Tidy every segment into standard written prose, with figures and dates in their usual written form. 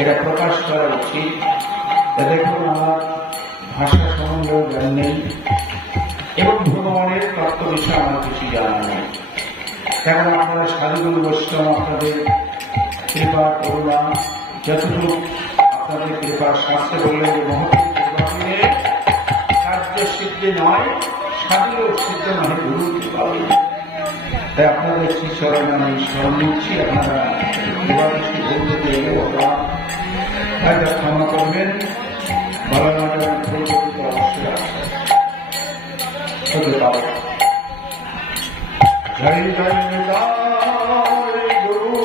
এটা প্রকাশ করা উচিত। দেখুন, আমার ভাষা সম্বন্ধেও জ্ঞান নেই এবং ভগবানের তত্ত্ব বিষয়ে আমার কিছু জানা নেই। কারণ আপনারা সাধুগুরু বৈষ্ণব আপনাদের কৃপা করুণা যতটুকু আপনাদের কৃপা শাস্ত্রে বললেন যে মহৎ কৃপা পেলে কার্য সিদ্ধি নয়, সাধুর সিদ্ধ নয়, গুরু কৃপা। তাই আপনাদের শ্রীচরণে আমি স্মরণ নিচ্ছি। আপনারা দেবাদৃষ্টি বলতে গেলে হয়তো ক্ষমা করবেন। বালানাটার ভুল করতে অবশ্যই আছে, হতে পারে। জয় জয় নিতাই গুরু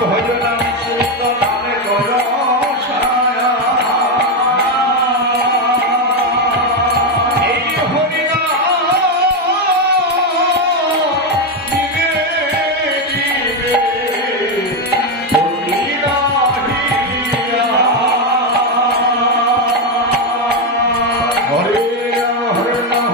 ভজনম সুতরাং করো ছায়া এই হরিনাম দিবে দিবে হরে হরে হরে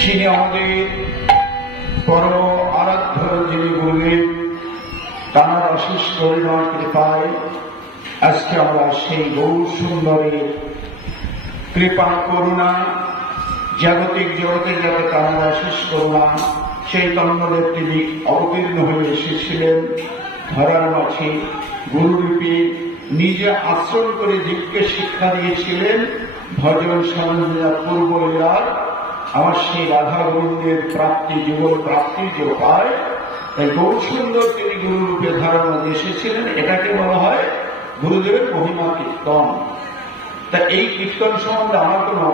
যিনি আমাদের পরম আরাধ্য যিনি গুরুদেব, তাঁর অশেষ করুণার কৃপায় আজকে আমরা সেই গৌর সুন্দরের কৃপা করুণা জাগতিক জগতে যাতে তাঁর অশেষ করুণা সেই তন্মদেব তিনি অবতীর্ণ হয়ে এসেছিলেন ধরার মাঝে গুরুরূপে, নিজে আশ্রম করে জীবকে শিক্ষা দিয়েছিলেন ভজন সাধনা পূর্ব লীলার। আমার সেই রাধা গোবিন্দের প্রাপ্তি, জীবন প্রাপ্তির যে উপায়, তাই গৌরসুন্দর তিনি গুরুরূপে ধারণা দিয়ে এসেছিলেন, এটাকে বলা হয় গুরুদেবের মহিমা কীর্তন। তা এই কীর্তন সম্বন্ধে আমার কোনো